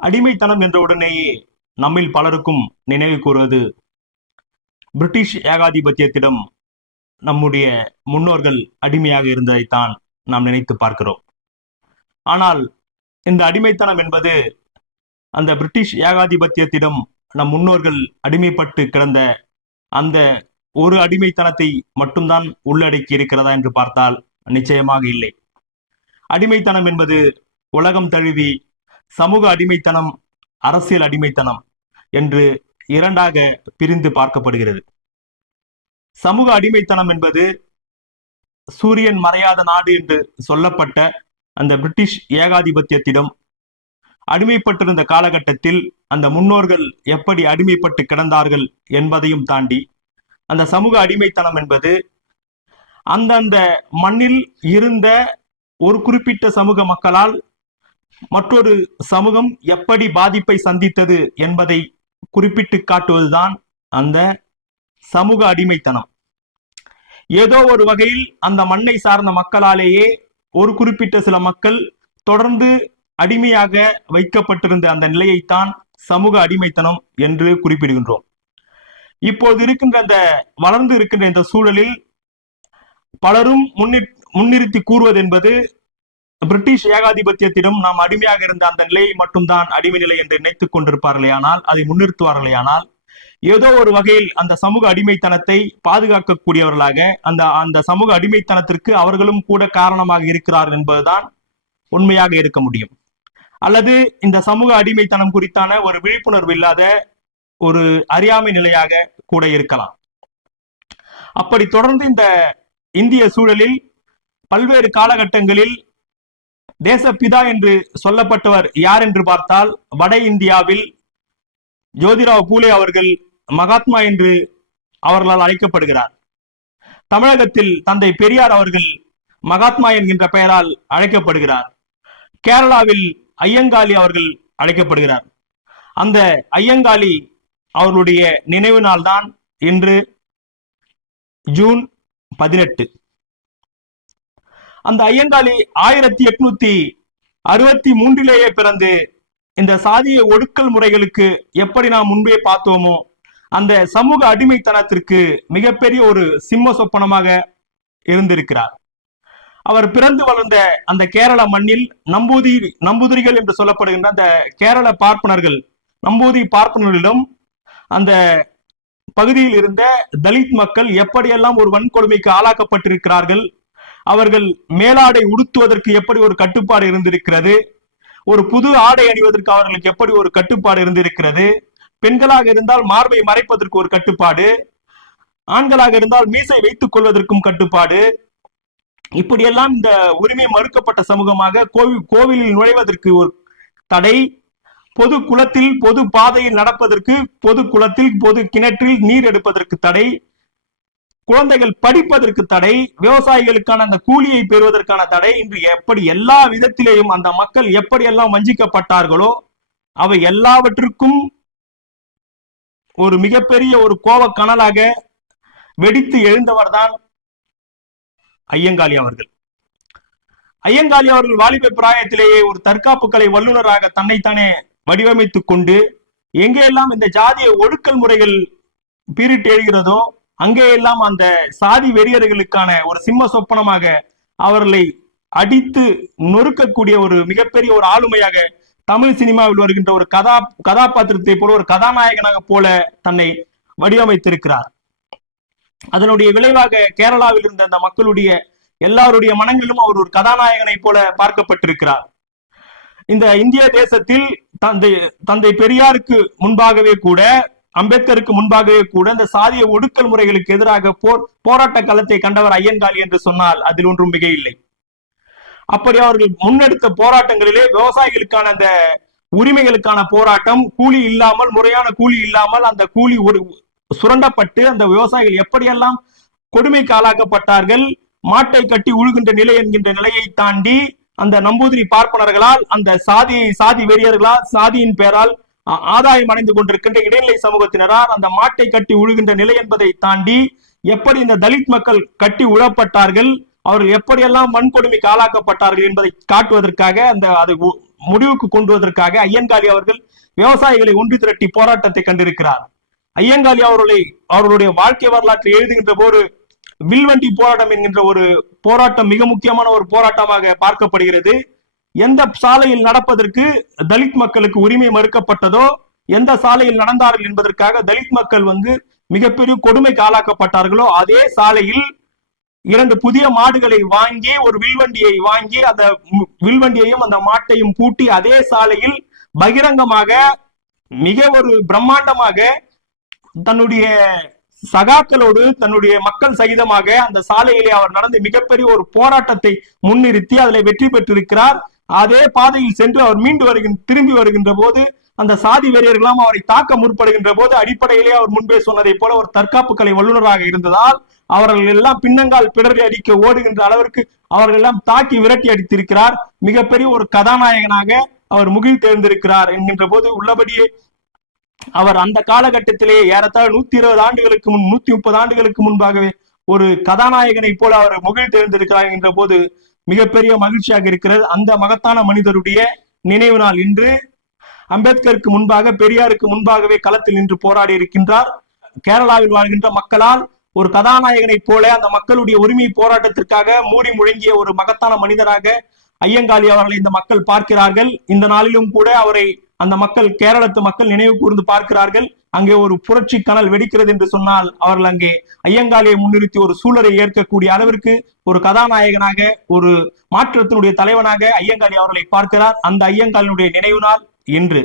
அடிமைத்தனம் என்ற உடனேயே நம்மில் பலருக்கும் நினைவு கூறுவது பிரிட்டிஷ் ஏகாதிபத்தியத்திடம் நம்முடைய முன்னோர்கள் அடிமையாக இருந்ததைத்தான் நாம் நினைத்து பார்க்கிறோம். ஆனால் இந்த அடிமைத்தனம் என்பது அந்த பிரிட்டிஷ் ஏகாதிபத்தியத்திடம் நம் முன்னோர்கள் அடிமைப்பட்டு கிடந்த அந்த ஒரு அடிமைத்தனத்தை மட்டும்தான் உள்ளடக்கி இருக்கிறதா என்று பார்த்தால் நிச்சயமாக இல்லை. அடிமைத்தனம் என்பது உலகம் தழுவி சமூக அடிமைத்தனம், அரசியல் அடிமைத்தனம் என்று இரண்டாக பிரிந்து பார்க்கப்படுகிறது. சமூக அடிமைத்தனம் என்பது சூரியன் மறையாத நாடு என்று சொல்லப்பட்ட அந்த பிரிட்டிஷ் ஏகாதிபத்தியத்திடம் அடிமைப்பட்டிருந்த காலகட்டத்தில் அந்த முன்னோர்கள் எப்படி அடிமைப்பட்டு கிடந்தார்கள் என்பதையும் தாண்டி அந்த சமூக அடிமைத்தனம் என்பது அந்தந்த மண்ணில் இருந்த ஒரு குறிப்பிட்ட சமூக மக்களால் மற்றொரு சமூகம் எப்படி பாதிப்பை சந்தித்தது என்பதை குறிப்பிட்டு காட்டுவதுதான் அந்த சமூக அடிமைத்தனம். ஏதோ ஒரு வகையில் அந்த மண்ணை சார்ந்த மக்களாலேயே ஒரு குறிப்பிட்ட சில மக்கள் தொடர்ந்து அடிமையாக வைக்கப்பட்டிருந்த அந்த நிலையைத்தான் சமூக அடிமைத்தனம் என்று குறிப்பிடுகின்றோம். இப்போது இருக்கின்ற அந்த வளர்ந்து இருக்கின்ற இந்த சூழலில் பலரும் முன்னிறுத்தி கூறுவது என்பது பிரிட்டிஷ் ஏகாதிபத்தியத்திடம் நாம் அடிமையாக இருந்த அந்த நிலையை மட்டும்தான் அடிமை நிலை என்று நினைத்துக் கொண்டிருப்பார்களே, ஆனால் அதை முன்னிறுத்துவார்களே, ஆனால் ஏதோ ஒரு வகையில் அந்த சமூக அடிமைத்தனத்தை பாதுகாக்கக்கூடியவர்களாக அந்த சமூக அடிமைத்தனத்திற்கு அவர்களும் கூட காரணமாக இருக்கிறார்கள் என்பதுதான் உண்மையாக இருக்க முடியும். அல்லது இந்த சமூக அடிமைத்தனம் குறித்தான ஒரு விழிப்புணர்வு இல்லாத ஒரு அறியாமை நிலையாக கூட இருக்கலாம். அப்படி தொடர்ந்து இந்த இந்திய சூழலில் பல்வேறு காலகட்டங்களில் தேசப்பிதா என்று சொல்லப்பட்டவர் யார் என்று பார்த்தால் வட இந்தியாவில் ஜோதிராவ் பூலே அவர்கள் மகாத்மா என்று அவர்களால் அழைக்கப்படுகிறார். தமிழகத்தில் தந்தை பெரியார் அவர்கள் மகாத்மா என்கின்ற பெயரால் அழைக்கப்படுகிறார். கேரளாவில் ஐயங்காளி அவர்கள் அழைக்கப்படுகிறார். அந்த ஐயங்காளி அவர்களுடைய நினைவு நாள் தான் இன்று ஜூன் 18. அந்த ஐயங்காளி 1863 பிறந்து இந்த சாதிய ஒடுக்கல் முறைகளுக்கு எப்படி நாம் முன்பே பார்த்தோமோ அந்த சமூக அடிமைத்தனத்திற்கு மிகப்பெரிய ஒரு சிம்ம சொப்பனமாக இருந்திருக்கிறார். அவர் பிறந்து வளர்ந்த அந்த கேரள மண்ணில் நம்பூதிரிகள் என்று சொல்லப்படுகின்ற அந்த கேரள பார்ப்பனர்கள், நம்பூதி பார்ப்பனர்களிடம் அந்த பகுதியில் இருந்த தலித் மக்கள் எப்படியெல்லாம் ஒரு வன்கொடுமைக்கு ஆளாக்கப்பட்டிருக்கிறார்கள், அவர்கள் மேலாடை உடுத்துவதற்கு எப்படி ஒரு கட்டுப்பாடு இருந்திருக்கிறது, ஒரு புது ஆடை அணிவதற்கு அவர்களுக்கு எப்படி ஒரு கட்டுப்பாடு இருந்திருக்கிறது, பெண்களாக இருந்தால் மார்பை மறைப்பதற்கு ஒரு கட்டுப்பாடு, ஆண்களாக இருந்தால் மீசை வைத்துக் கொள்வதற்கும் கட்டுப்பாடு, இப்படியெல்லாம் இந்த உரிமை மறுக்கப்பட்ட சமூகமாக கோவிலில் நுழைவதற்கு ஒரு தடை, பொது குளத்தில் பொது பாதையில் நடப்பதற்கு, பொது குளத்தில் பொது கிணற்றில் நீர் எடுப்பதற்கு தடை, குழந்தைகள் படிப்பதற்கு தடை, விவசாயிகளுக்கான அந்த கூலியை பெறுவதற்கான தடை, இன்று எப்படி எல்லா விதத்திலேயும் அந்த மக்கள் எப்படியெல்லாம் வஞ்சிக்கப்பட்டார்களோ அவை எல்லாவற்றுக்கும் ஒரு மிகப்பெரிய ஒரு கோபக்கனலாக வெடித்து எழுந்தவர் தான் ஐயங்காளி அவர்கள். ஐயங்காளி அவர்கள் வாலிப பிராயத்திலேயே ஒரு தற்காப்பு கலை வல்லுநராக தன்னைத்தானே வடிவமைத்துக் கொண்டு எங்கெல்லாம் இந்த ஜாதிய ஒடுக்கல் முறைகள் பீரிட்டு எழுகிறதோ அங்கேயெல்லாம் அந்த சாதி வெறியர்களுக்கான ஒரு சிம்ம சொப்பனமாக அவர்களை அடித்து நொறுக்கக்கூடிய ஒரு மிகப்பெரிய ஒரு ஆளுமையாக தமிழ் சினிமாவில் வருகின்ற ஒரு கதாபாத்திரத்தை போல ஒரு கதாநாயகனாக போல தன்னை வடிவமைத்திருக்கிறார். அதனுடைய விளைவாக கேரளாவில் இருந்த அந்த மக்களுடைய எல்லாருடைய மனங்களிலும் அவர் ஒரு கதாநாயகனை போல பார்க்கப்பட்டிருக்கிறார். இந்த இந்திய தேசத்தில் தந்தை பெரியாருக்கு முன்பாகவே கூட, அம்பேத்கருக்கு முன்பாகவே கூட இந்த சாதிய ஒடுக்கல் முறைகளுக்கு எதிராக போராட்ட களத்தை கண்டவர் ஐயங்காளி என்று சொன்னால் அதில் ஒன்றும் மிக இல்லை. அப்படி அவர்கள் முன்னெடுத்த போராட்டங்களிலே விவசாயிகளுக்கான அந்த உரிமைகளுக்கான போராட்டம், கூலி இல்லாமல், முறையான கூலி இல்லாமல் அந்த கூலி சுரண்டப்பட்டு அந்த விவசாயிகள் எப்படியெல்லாம் கொடுமைக்கு ஆளாக்கப்பட்டார்கள், மாட்டை கட்டி உழுகின்ற நிலை என்கின்ற நிலையை தாண்டி அந்த நம்பூதிரி பார்ப்பனர்களால், அந்த சாதி வெறியர்களால், சாதியின் பெயரால் ஆதாயம் அடைந்து கொண்டிருக்கின்ற இடைநிலை சமூகத்தினரால் அந்த மாட்டை கட்டி உழுகின்ற நிலை என்பதை தாண்டி எப்படி இந்த தலித் மக்கள் கட்டி உழப்பட்டார்கள், அவர்கள் எப்படியெல்லாம் வன்கொடுமைக்கு ஆளாக்கப்பட்டார்கள் என்பதை காட்டுவதற்காக அதை முடிவுக்கு கொண்டு வருவதற்காக ஐயங்காளி அவர்கள் விவசாயிகளை ஒன்று திரட்டி போராட்டத்தை கண்டிருக்கிறார். ஐயங்காளி அவர்களுடைய வாழ்க்கை வரலாற்றை எழுதுகின்ற போது வில்வண்டி போராட்டம் என்கின்ற ஒரு போராட்டம் மிக முக்கியமான ஒரு போராட்டமாக பார்க்கப்படுகிறது. எந்த சாலையில் நடப்பதற்கு தலித் மக்களுக்கு உரிமை மறுக்கப்பட்டதோ, எந்த சாலையில் நடந்தார்கள் என்பதற்காக தலித் மக்கள் மிகப்பெரிய கொடுமைக்கு ஆளாக்கப்பட்டார்களோ, அதே சாலையில் 2 புதிய மாடுகளை வாங்கி ஒரு வில்வண்டியை வாங்கி அந்த வில்வண்டியையும் அந்த மாட்டையும் பூட்டி அதே சாலையில் பகிரங்கமாக மிக ஒரு பிரம்மாண்டமாக தன்னுடைய சகாக்களோடு தன்னுடைய மக்கள் சகிதமாக அந்த சாலையிலே அவர் நடந்து மிகப்பெரிய ஒரு போராட்டத்தை முன்னிறுத்தி அதில் வெற்றி பெற்றிருக்கிறார். அதே பாதையில் சென்று அவர் திரும்பி வருகின்ற போது அந்த சாதி வெறியர்களாம் அவரை தாக்க முற்படுகின்ற போது அடிப்படையிலே அவர் முன்பே சொன்னதை போல ஒரு தற்காப்பு கலை வல்லுநராக இருந்ததால் அவர்கள் எல்லாம் பின்னங்கால் பிடரி அடிக்க ஓடுகின்ற அளவிற்கு அவர்கள் எல்லாம் தாக்கி விரட்டி அடித்திருக்கிறார். மிகப்பெரிய ஒரு கதாநாயகனாக அவர் முகில் தேர்ந்திருக்கிறார் என்கின்ற போது உள்ளபடியே அவர் அந்த காலகட்டத்திலேயே ஏறத்தாழ 120 ஆண்டுகளுக்கு முன் 130 ஆண்டுகளுக்கு முன்பாகவே ஒரு கதாநாயகனை போல அவர் முகில் தேர்ந்திருக்கிறார் என்கின்ற போது மிகப்பெரிய மகிழ்ச்சியாக இருக்கிறது. அந்த மகத்தான மனிதருடைய நினைவு நாள் இன்று. அம்பேத்கருக்கு முன்பாக, பெரியாருக்கு முன்பாகவே களத்தில் நின்று போராடி இருக்கின்றார். கேரளாவில் வாழ்கின்ற மக்களால் ஒரு கதாநாயகனை போல அந்த மக்களுடைய உரிமை போராட்டத்திற்காக மூடி முழங்கிய ஒரு மகத்தான மனிதராக ஐயங்காளி அவர்களை இந்த மக்கள் பார்க்கிறார்கள். இந்த நாளிலும் கூட அவரை அந்த மக்கள், கேரளத்து மக்கள் நினைவு கூர்ந்து பார்க்கிறார்கள். அங்கே ஒரு புரட்சி கனல் வெடிக்கிறது என்று சொன்னால் அவர்கள் அங்கே ஐயங்காளியை முன்னிறுத்தி ஒரு சூழலை ஏற்கக்கூடிய அளவிற்கு ஒரு கதாநாயகனாக, ஒரு மாற்றத்தினுடைய தலைவனாக ஐயங்காளி அவர்களை பார்க்கிறார். அந்த ஐயங்காளியுடைய நினைவு நாள் இன்று.